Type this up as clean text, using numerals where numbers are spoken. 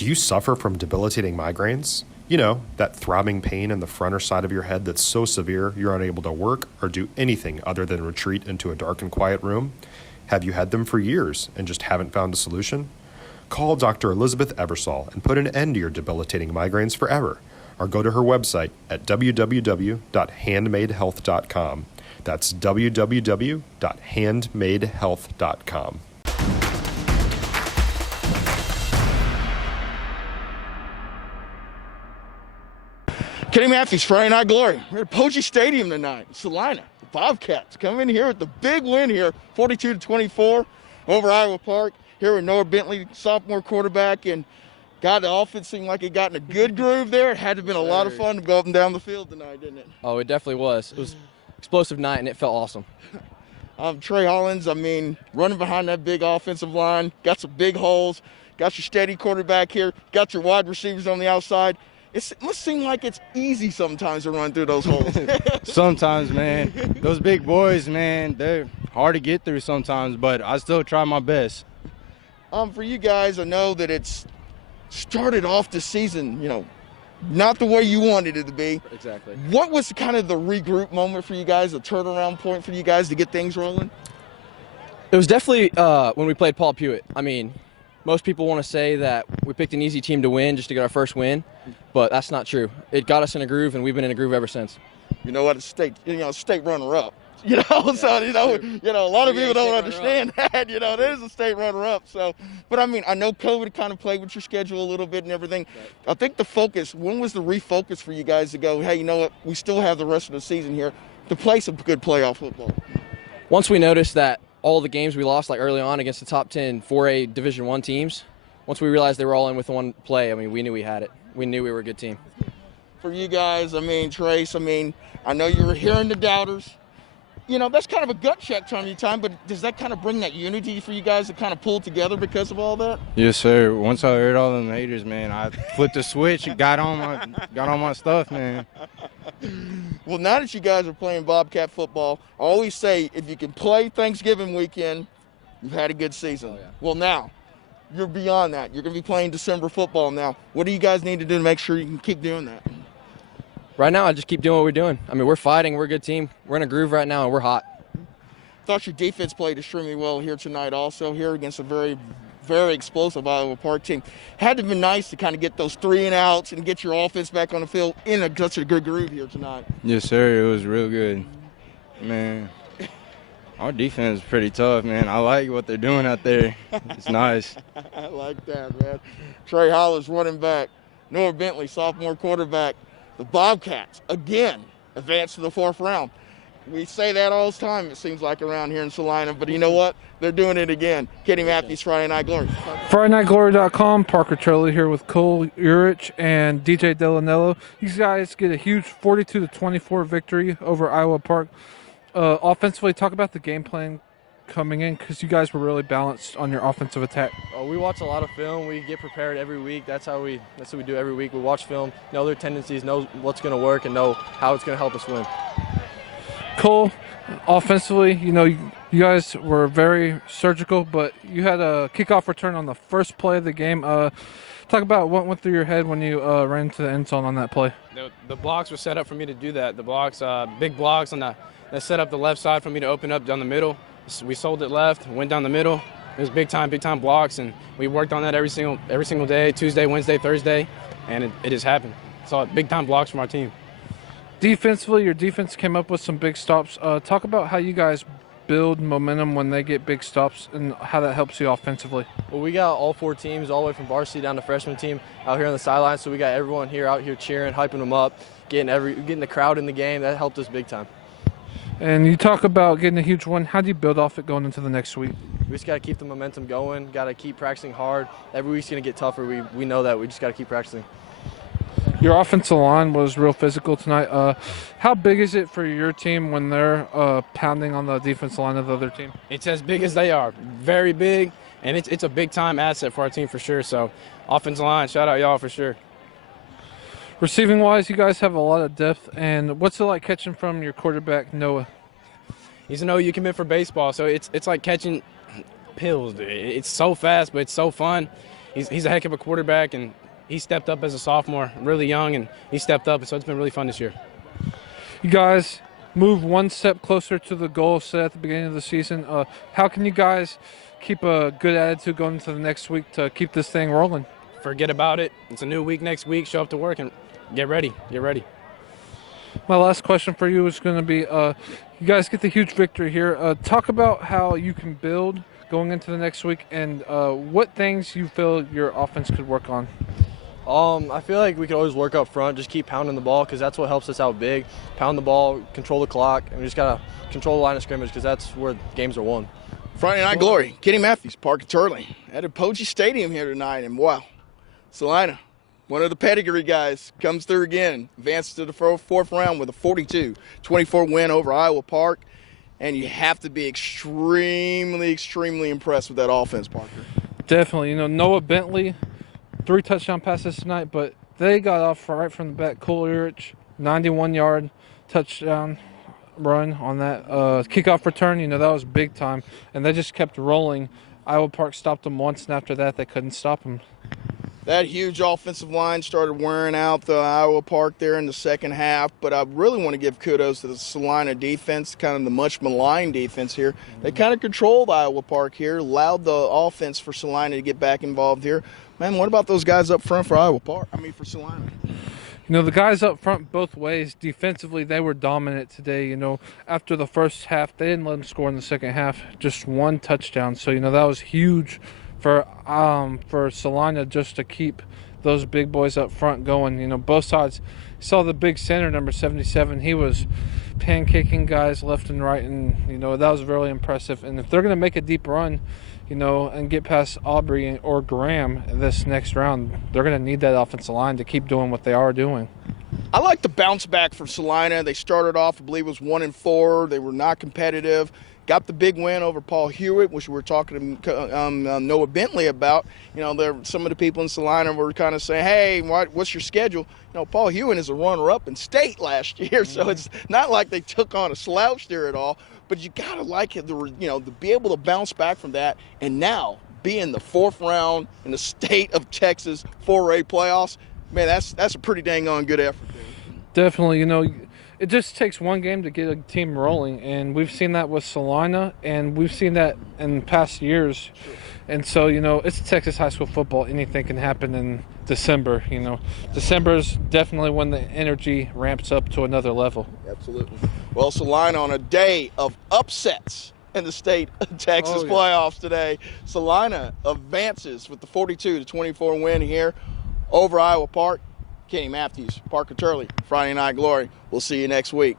Do you suffer from debilitating migraines? You know, that throbbing pain in the front or side of your head that's so severe you're unable to work or do anything other than retreat into a dark and quiet room? Have you had them for years and just haven't found a solution? Call Dr. Elizabeth Eversole and put an end to your debilitating migraines forever, or go to her website at www.handmadehealth.com. That's www.handmadehealth.com. Kenny Matthews, Friday Night Glory. We're at Poggi Stadium tonight. Celina Bobcats come in here with the big win here, 42-24 over Iowa Park. Here with Noah Bentley, sophomore quarterback, and God, the offense seemed like it got in a good groove there. It had to have been a lot of fun to go up and down the field tonight, didn't it? Oh, it definitely was. It was an explosive night, and it felt awesome. Trae Hollins, running behind that big offensive line, got some big holes, got your steady quarterback here, got your wide receivers on the outside. It must seem like it's easy sometimes to run through those holes. Sometimes, man. Those big boys, man, they're hard to get through sometimes, but I still try my best. For you guys, I know that it's started off the season, not the way you wanted it to be. Exactly. What was kind of the regroup moment for you guys, the turnaround point for you guys to get things rolling? It was definitely when we played Paul Pewitt. Most people want to say that we picked an easy team to win just to get our first win, but that's not true. It got us in a groove, and we've been in a groove ever since. You know what? It's state runner-up. A lot of people don't understand that. There's a state runner-up. So, but I know COVID kind of played with your schedule a little bit and everything. Right. I think the focus. When was the refocus for you guys to go? Hey, you know what? We still have the rest of the season here to play some good playoff football. Once we noticed that all the games we lost, like early on against the top 10 4A Division I teams, once we realized they were all in with one play, we knew we had it. We knew we were a good team. For you guys, Trace, I know you were hearing the doubters. That's kind of a gut check time to time, but does that kind of bring that unity for you guys to kind of pull together because of all that? Yes, sir. Once I heard all them haters, man, I flipped the switch and got on my stuff, man. Well, now that you guys are playing Bobcat football, I always say if you can play Thanksgiving weekend, you've had a good season. Oh, yeah. Well, now you're beyond that. You're going to be playing December football now. What do you guys need to do to make sure you can keep doing that? Right now, I just keep doing what we're doing. We're fighting. We're a good team. We're in a groove right now, and we're hot. Thought your defense played extremely well here tonight also, here against a very, very explosive Iowa Park team. Had to be nice to kind of get those 3 and outs and get your offense back on the field in such a good groove here tonight. Yes, sir. It was real good. Man, our defense is pretty tough, man. I like what they're doing out there. It's nice. I like that, man. Trae Hollins, running back. Noah Bentley, sophomore quarterback. The Bobcats, again, advanced to the 4th round. We say that all the time, it seems like, around here in Celina, but you know what? They're doing it again. Kenny Matthews, Friday Night Glory. FridayNightGlory.com, Parker Trae here with Cole Urich and DJ Delanello. These guys get a huge 42-24 victory over Iowa Park. Offensively, talk about the game plan coming in, because you guys were really balanced on your offensive attack. We watch a lot of film. We get prepared every week. That's what we do every week. We watch film, know their tendencies, know what's going to work, and know how it's going to help us win. Cole, offensively, you guys were very surgical, but you had a kickoff return on the first play of the game. Talk about what went through your head when you ran into the end zone on that play. The blocks were set up for me to do that. The blocks, big blocks that set up the left side for me to open up down the middle. We sold it left, went down the middle. It was big time blocks, and we worked on that every single day, Tuesday, Wednesday, Thursday, and it has happened. So big time blocks from our team. Defensively, your defense came up with some big stops. Talk about how you guys build momentum when they get big stops and how that helps you offensively. Well, we got all 4 teams, all the way from varsity down to freshman team, out here on the sideline. So we got everyone out here cheering, hyping them up, getting the crowd in the game. That helped us big time. And you talk about getting a huge win. How do you build off it going into the next week? We just got to keep the momentum going, got to keep practicing hard. Every week's going to get tougher. We know that. We just got to keep practicing. Your offensive line was real physical tonight. How big is it for your team when they're pounding on the defensive line of the other team? It's as big as they are. Very big, and it's a big-time asset for our team for sure. So, offensive line, shout out y'all for sure. Receiving-wise, you guys have a lot of depth. And what's it like catching from your quarterback, Noah? He's an OU commit for baseball, so it's like catching pills. It's so fast, but it's so fun. he's a heck of a quarterback, and he stepped up as a sophomore, really young, and he stepped up, so it's been really fun this year. You guys move one step closer to the goal set at the beginning of the season. How can you guys keep a good attitude going into the next week to keep this thing rolling? Forget about it. It's a new week next week. Show up to work and get ready. Get ready. My last question for you is going to be, you guys get the huge victory here. Talk about how you can build going into the next week and what things you feel your offense could work on. I feel like we could always work up front, just keep pounding the ball because that's what helps us out big. Pound the ball, control the clock, and we just got to control the line of scrimmage because that's where games are won. Friday Night Glory, Kenny Matthews, Parker Turley at Apogee Stadium here tonight. And wow, Celina, one of the pedigree guys, comes through again, advances to the fourth round with a 42-24 win over Iowa Park. And you have to be extremely, extremely impressed with that offense, Parker. Definitely. Noah Bentley, 3 touchdown passes tonight, but they got off right from the bat. Urich, 91-yard touchdown run on that kickoff return. That was big time, and they just kept rolling. Iowa Park stopped them once, and after that, they couldn't stop them. That huge offensive line started wearing out the Iowa Park there in the second half, but I really want to give kudos to the Celina defense, kind of the much maligned defense here. They kind of controlled Iowa Park here, allowed the offense for Celina to get back involved here. Man, what about those guys up front for for Celina? The guys up front both ways, defensively, they were dominant today. After the first half, they didn't let them score in the second half, just 1 touchdown. So, that was huge for Celina just to keep those big boys up front going. Both sides. You saw the big center, number 77. He was pancaking guys left and right, and, that was really impressive. And if they're going to make a deep run, and get past Aubrey or Graham this next round, they're going to need that offensive line to keep doing what they are doing. I like the bounce back for Celina. They started off, I believe it was 1-4. They were not competitive. Got the big win over Paul Hewitt, which we were talking to Noah Bentley about. Some of the people in Celina were kind of saying, hey, what's your schedule? Paul Hewitt is a runner-up in state last year, so it's not like they took on a slouch there at all. But you got to like it, to be able to bounce back from that and now be in the 4th round in the state of Texas 4A playoffs. Man, that's a pretty dang on good effort there. Definitely, it just takes one game to get a team rolling, and we've seen that with Celina, and we've seen that in past years. Sure. And so, it's Texas high school football. Anything can happen in December. December is definitely when the energy ramps up to another level. Absolutely. Well, Celina on a day of upsets in the state of Texas playoffs today. Celina advances with the 42-24 win here over Iowa Park. Kenny Matthews, Parker Turley, Friday Night Glory. We'll see you next week.